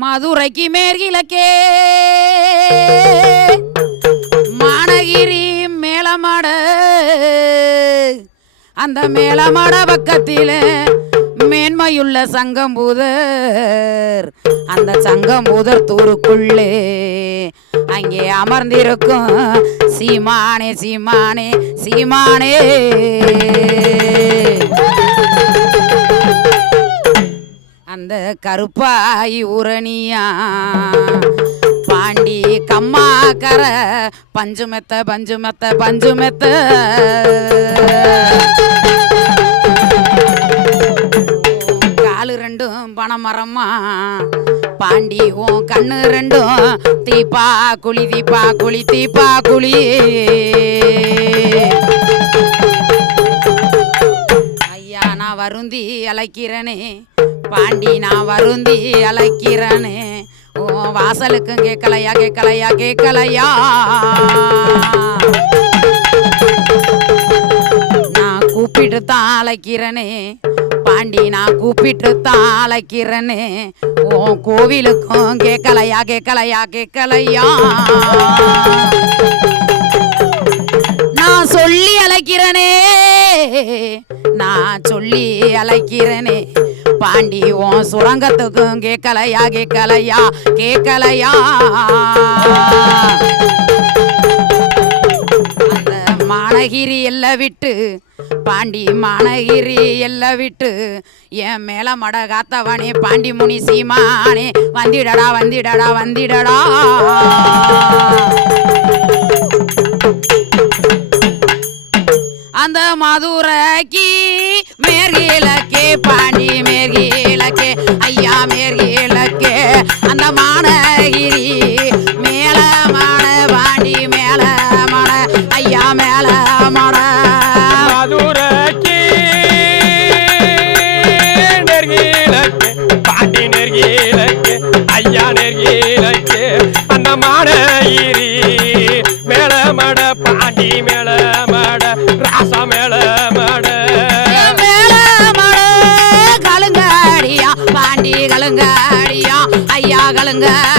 மதுரைக்கு மேற்கிழக்கே. மானகிரி மேலமாட அந்த மேலமாட பக்கத்தில் மேன்மையுள்ள சங்கம்பூதர். அந்த சங்கம்பூதர் தூருக்குள்ளே அங்கே அமர்ந்திருக்கும். சீமானே சீமானே சீமானே. அந்த கருப்பாய் உரணியா பாண்டி கம்மாக்கர பஞ்சு பஞ்சுமெத்த பஞ்சு மெத்த பஞ்சு காலு ரெண்டும் பனைமரமா? பாண்டி உன் கண்ணு ரெண்டும் தீப்பா குழி தீப்பா குழி தீப்பா குழி. ஐயா நான் வருந்தி அழைக்கிறனே. பாண்டி நான் வருந்தி அழைக்கிறனே. ஓ வாசலுக்கும் கேட்கலையா கேட்கலையா கேட்கலையா? நான் கூப்பிட்டு தான் அழைக்கிறனே. பாண்டி நான் கூப்பிட்டு தான் அழைக்கிறனே. ஓ கோவிலுக்கும் கேட்கலையா கேட்கலையா கேட்கலையா? நான் சொல்லி அழைக்கிறனே. நான் சொல்லி அழைக்கிறனே. பாண்டி உன் சுரங்கத்துக்கும் கேட்கலையா கேட்கலையா கேட்கலையா அந்த மானகிரி எல்லாம் விட்டு பாண்டி மானகிரி எல்லாம் விட்டு என் மேல மட காத்தவனே பாண்டி முனி சீமானே வந்திடடா வந்திடடா வந்திடடா. அந்த மதுரைக்கு மேற்கிழக்கே பாண்டி மேற்கிழக்கே ஐயா மேற்கிழக்கே அந்த மானகிரி ஐயா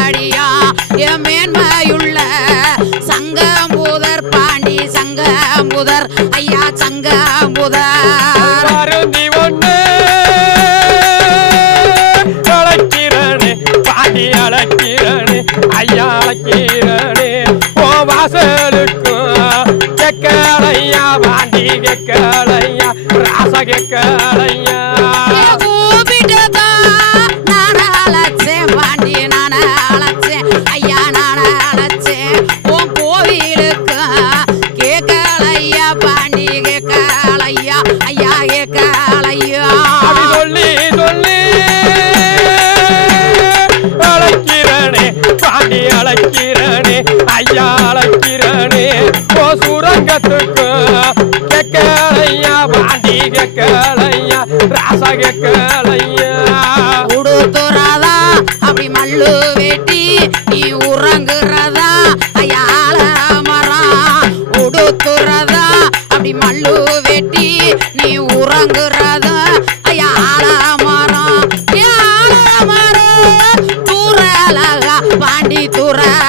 பாண்டி தூரலகா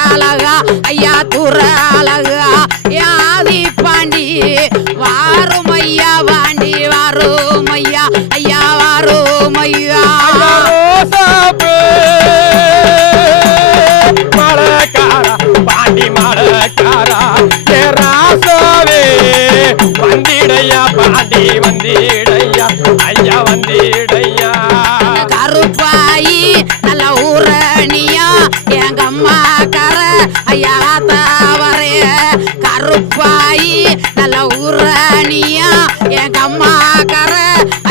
ஐயா தாவரைய கருப்பாயி நல்ல ஊரணியா எங்க அம்மா கர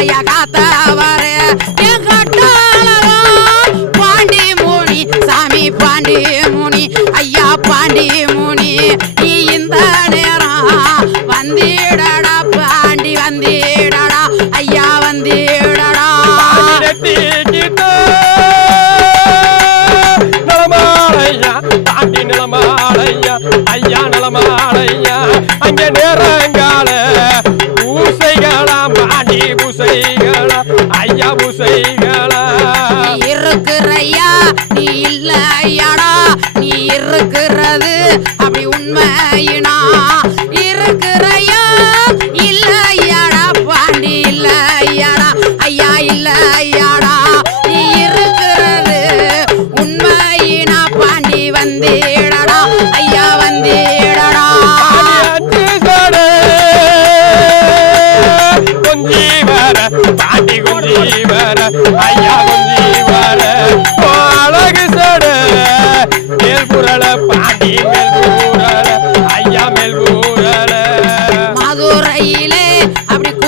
ஐயா காத்தாவரைய என் கட்டாளரும் பாண்டி மூனி சாமி பாண்டி மூனி ஐயா பாண்டி மூனி நீ இந்த நேரம் மாலையா? ஐயா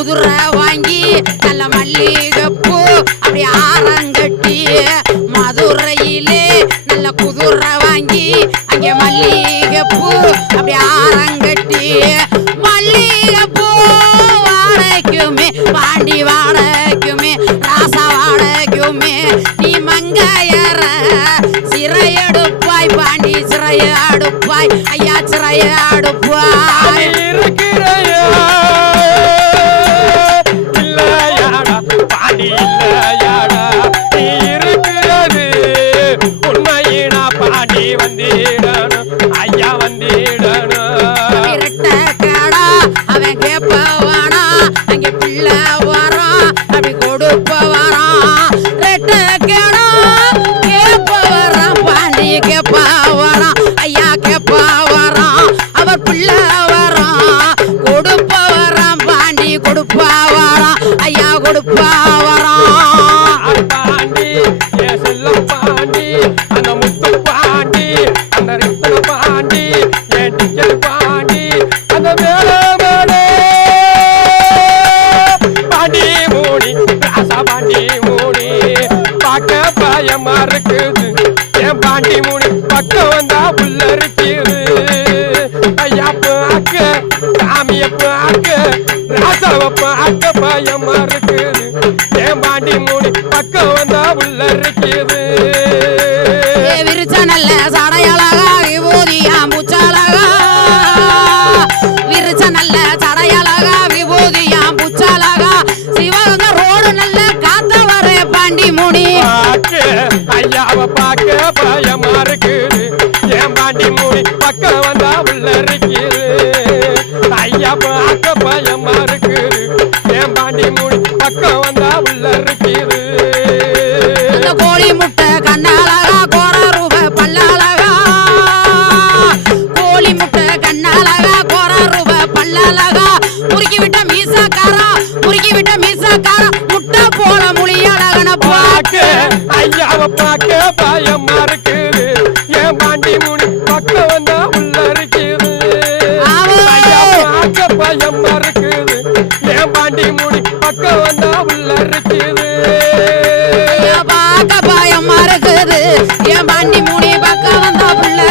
அப்படி குதிரை வாங்கி நல்ல மல்லிகைப்பூ அப்படி ஆரங்கட்டி மதுரையிலே நல்ல குதிரை வாங்கி அங்கே மல்லிகைப்பூ அப்படி ஆரங்கட்டி மல்லிகைப்பூ வாழைக்குமே பாண்டி வாழைக்குமே ராசா வாழைக்குமே நீ மங்கையற சிறையடுப்பாய் பாண்டி சிறையடுப்பாய் ஐயா சிறையடுப்பாய். ஐயா மூடி பக்கம் வந்தா உள்ள இருக்குது விரிச்ச நல்ல சடையழகா விபூதியா முச்சழகா விரிச்ச நல்ல சடையழகா விபூதியா முச்சழகா சிவகங்க ரோடு நல்ல காத்த வர பாண்டி முனி ஐயாவை பார்க்க பயமா இருக்குது. என் பாண்டி மூடி பக்கம் முட்டை கண்ணழகா கோர ரூப பல்லழகா. கோழி முட்டை கண்ணழகா கோர ரூப பல்லழகா. முறுக்கி விட்ட மீசக்காரா முறுக்கி விட்ட மீசக்காரா. முட்டை போல மொழியழகன பார்க்க பார்க்க ஐயாவை பார்க்க பயமா இருக்குது என் பாண்டி மூணி பக்கம் வந்தா புள்ள.